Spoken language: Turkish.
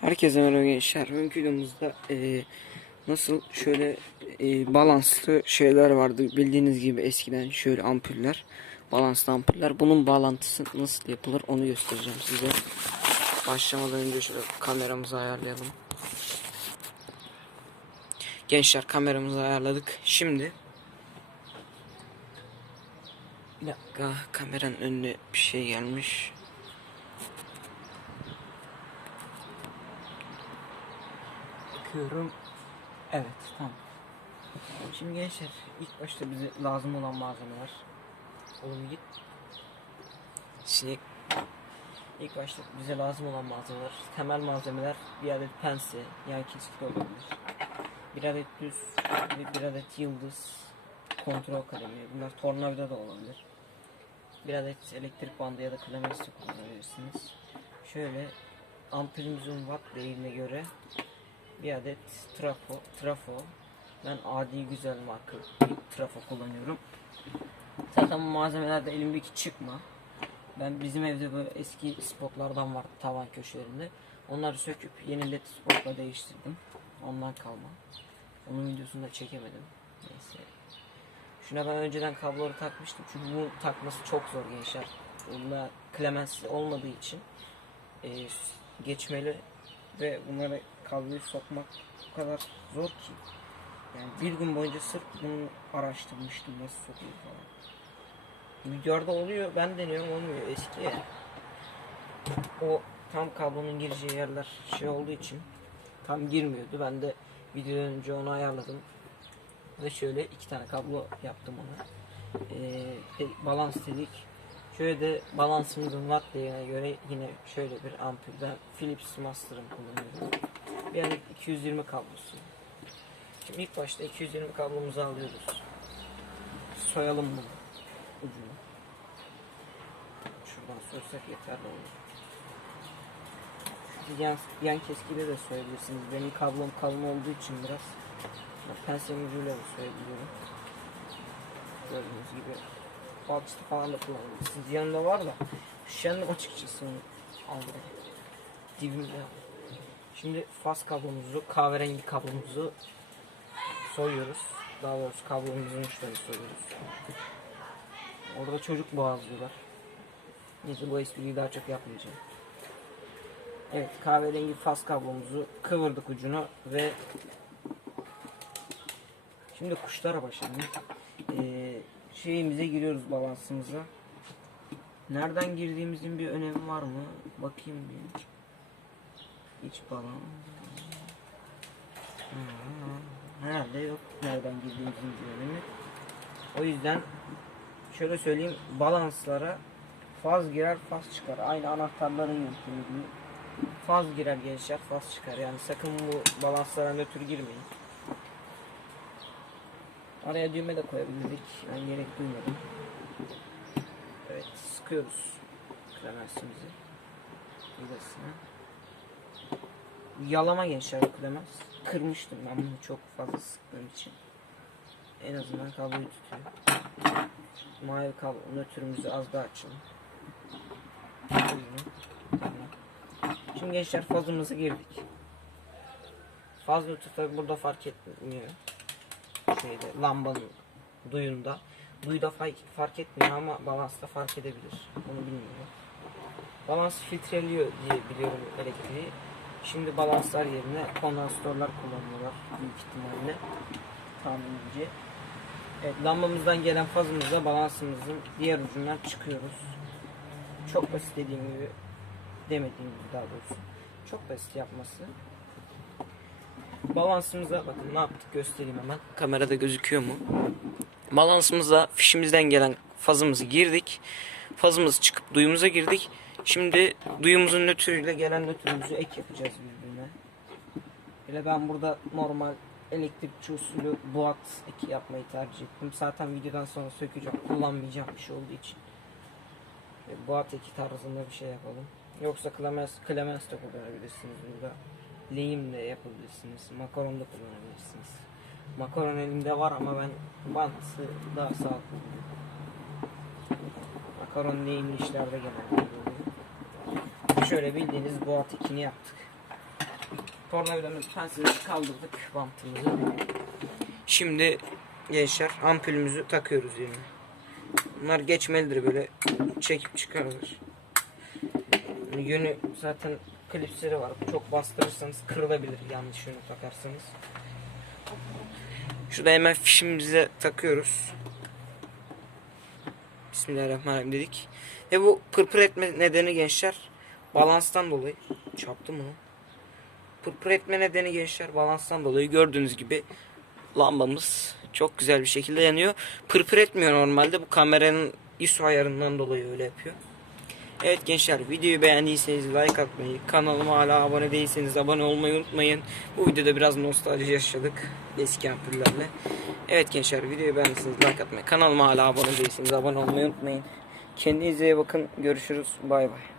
Herkese merhaba gençler. Bugünkü videomuzda eee, nasıl şöyle eee, balanslı şeyler vardı. Bildiğiniz gibi eskiden şöyle ampuller. Balanslı ampuller. Bunun bağlantısı nasıl yapılır onu göstereceğim size. Başlamadan önce şöyle kameramızı ayarlayalım. Gençler kameramızı ayarladık. Şimdi bir dakika kameranın önüne bir şey gelmiş. Bakıyorum. Evet tamam. Şimdi gençler ilk başta bize lazım olan malzemeler. Oğlum git. Şimdi ilk başta bize lazım olan malzemeler. Temel malzemeler bir adet pense yani kesik olabilir. Bir adet düz ve bir adet yıldız kontrol kalemi. Bunlar tornavida da olabilir. Bir adet elektrik bandı ya da de kullanabilirsiniz. Şöyle ampulümüzün watt değerine göre bir adet trafo, trafo. Ben adi güzel marka bir trafo kullanıyorum. Zaten bu malzemelerde elimdeki çıkma. Ben bizim evde böyle eski spotlardan var tavan köşelerinde. Onları söküp yeni led spotla değiştirdim. Ondan kalma. Onun videosunu da çekemedim. Neyse. Şuna ben önceden kabloları takmıştım. Çünkü bu takması çok zor gençler. Bunda klemens olmadığı için e, geçmeli ve bunlara kabloyu sokmak o kadar zor ki. Yani bir gün boyunca sırf bunu araştırmıştım nasıl sokuyor falan. Videolarda oluyor ben deniyorum olmuyor eski ya. O tam kablonun gireceği yerler şey olduğu için tam girmiyordu. Ben de videodan önce onu ayarladım. Ve şöyle iki tane kablo yaptım ona. Ee, balans dedik. Şöyle balansımızın watt değerine göre yine şöyle bir ampul. Ben Philips Master'ım kullanıyorum. Bir adet 220 kablosu. Şimdi ilk başta 220 kablomuzu alıyoruz. Soyalım bunu ucunu. Şuradan soysak yeterli olur. Yan, yan keskiyle de soyabilirsiniz. Benim kablom kalın olduğu için biraz pensel ucuyla da soyabiliyorum. Gördüğünüz gibi balçıtı falan da kullanabilirsiniz. Yanında var da üşendim açıkçası onu almaya. Dibimde. Şimdi faz kablomuzu, kahverengi kablomuzu soyuyoruz. Daha doğrusu kablomuzun uçlarını soyuyoruz. Orada çocuk boğazlıyorlar. Neyse bu espriyi daha çok yapmayacağım. Evet kahverengi faz kablomuzu kıvırdık ucunu ve şimdi kuşlara başlayalım. Ee, şeyimize giriyoruz balansımıza. Nereden girdiğimizin bir önemi var mı? Bakayım bir. İç balans. Herhalde yok nereden girdiğimizin bir önemi. O yüzden şöyle söyleyeyim balanslara faz girer faz çıkar. Aynı anahtarların yöntemi gibi. Faz girer gençler faz çıkar. Yani sakın bu balanslara nötr girmeyin. Araya düğme de koyabilirdik. Ben gerek duymadım. Evet sıkıyoruz klemensimizi. Vidasına. Yalama gençler klemens. Kırmıştım ben bunu çok fazla sıktığım için. En azından kabloyu tutuyor. Mavi kablo nötrümüzü az daha açalım. Şimdi gençler fazımızı girdik. Faz nötr tabi burada fark etmiyor. Şeyde lambanın duyunda. Duyda fark, etmiyor ama balansta fark edebilir. Onu bilmiyorum. Balans filtreliyor diye biliyorum elektriği. Şimdi balanslar yerine kondansatörler kullanıyorlar büyük ihtimalle tahminimce. Evet, lambamızdan gelen fazımızla balansımızın diğer ucundan çıkıyoruz. Çok basit dediğim gibi demediğim gibi daha doğrusu. Çok basit yapması. Balansımıza bakın ne yaptık göstereyim hemen. Kamerada gözüküyor mu? Balansımıza fişimizden gelen fazımızı girdik. Fazımız çıkıp duyumuza girdik. Şimdi duyumuzun nötrüyle gelen nötrümüzü ek yapacağız birbirine. Böyle ben burada normal elektrikçi usulü boğat eki yapmayı tercih ettim. Zaten videodan sonra sökeceğim. Kullanmayacağım bir şey olduğu için. E, boğat eki tarzında bir şey yapalım. Yoksa klemens, klemens de kullanabilirsiniz burada. Lehim de yapabilirsiniz. Makaron da kullanabilirsiniz. Makaron elimde var ama ben bantsı daha sağlıklı. Makaron lehimli işlerde genelde oluyor. Şöyle bildiğiniz boğat ekini yaptık. tornavidanın pensini kaldırdık bantımızı. Şimdi gençler ampulümüzü takıyoruz yerine. Bunlar geçmelidir böyle çekip çıkarılır. Yönü zaten klipsleri var. Çok bastırırsanız kırılabilir yanlış yönü takarsanız. Şurada hemen fişimize takıyoruz. Bismillahirrahmanirrahim dedik. Ve bu pırpır etme nedeni gençler balanstan dolayı. Çarptım bunu. Pırpır etme nedeni gençler balanstan dolayı gördüğünüz gibi lambamız çok güzel bir şekilde yanıyor. Pırpır etmiyor normalde bu kameranın ISO ayarından dolayı öyle yapıyor. Evet gençler videoyu beğendiyseniz like atmayı, kanalıma hala abone değilseniz abone olmayı unutmayın. Bu videoda biraz nostalji yaşadık eski ampullerle. Evet gençler videoyu beğendiyseniz like atmayı, kanalıma hala abone değilseniz abone olmayı unutmayın. Kendinize bakın. Görüşürüz. Bay bay.